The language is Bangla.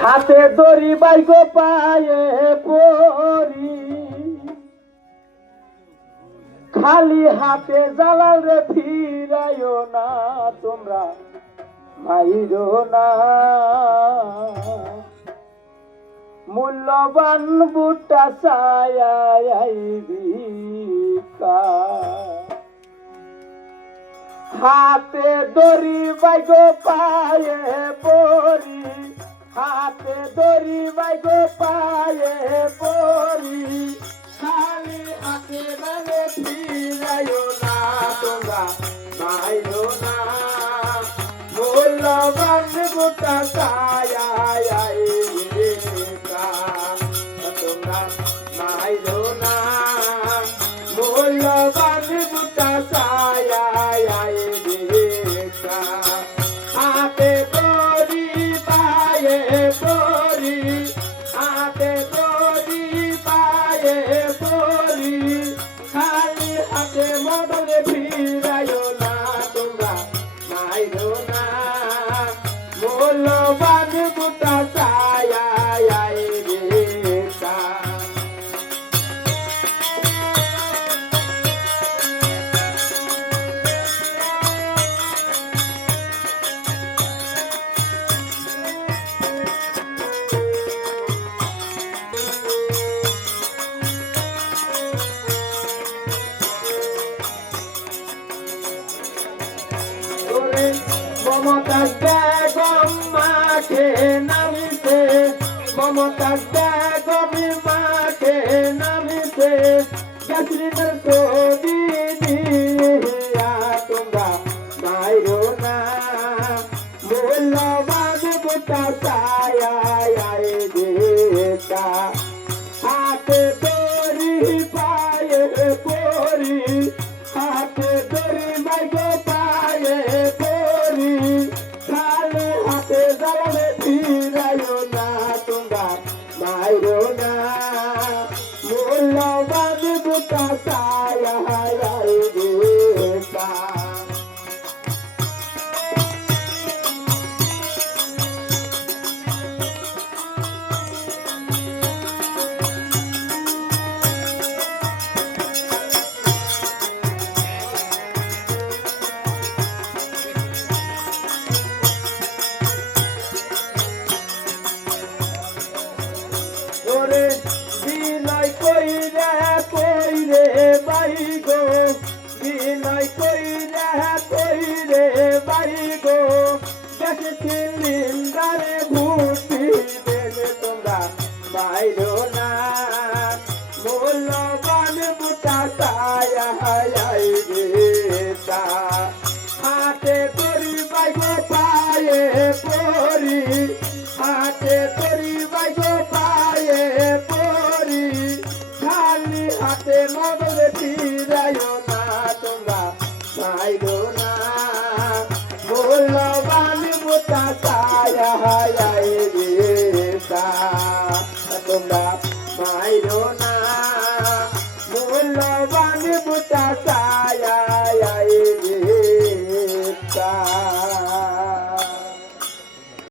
হাতে দড়ি বাইক পায়ে পরি খালি হাতে জ্বালাল রে ফিরাইও না তোমরা মাইরো না মূল্যবান বুটা চাইবিকা হাতে দড়ি বাইক পায়ে পরি হাতে দড়ি বাইক পায়ে পরি খালি হাতে মানে ফিরাইও না তোমরা মাইরো না মূল্যবান বুটা চাইবিকা তোমরা মাইরো না মূল্যবান বুটা চাইবিকা হাতে দড়ি পায়ে পরি হাতে দড়ি পায়ে পরি খালি হাতে মদনে ফিরাইও না তোমরা মাইরো না মূল্যবান বুটা চাইবিকা মমতাজ বেগম মাঠে নামিছে মমতাজ বেগম মাঠে নামিছে গাছরিনের ছবি দিয়া তোমরা মাইরো না মূল্যবান বুটা চাইবিকা হাতে দড়ি পায়ে পরি হাতে দড়ি বাইক পায়ে পরি খালি হাতে জ্বালালে ফিরাইও না তোমরা মাইরো না মূল্যবান বুটা চাইবিকা ওরে বিনয় কইরে বাই গো বিনয় কইরে বাই গো দেখেছি নিন্দারে ভূতি দেবে তোমরা মাইরো না মূল্যবান বুটা চাইবিকা হাতে দড়ি বাইক পায়ে পরি হাতে দড়ি বাইক পায়ে পরি খালি হাতে মদনে ফিরাইও না তোমরা মাইরো না মূল্যবান বুটা চাইবিকা তোমরা মাইরো না মূল্যবান বুটা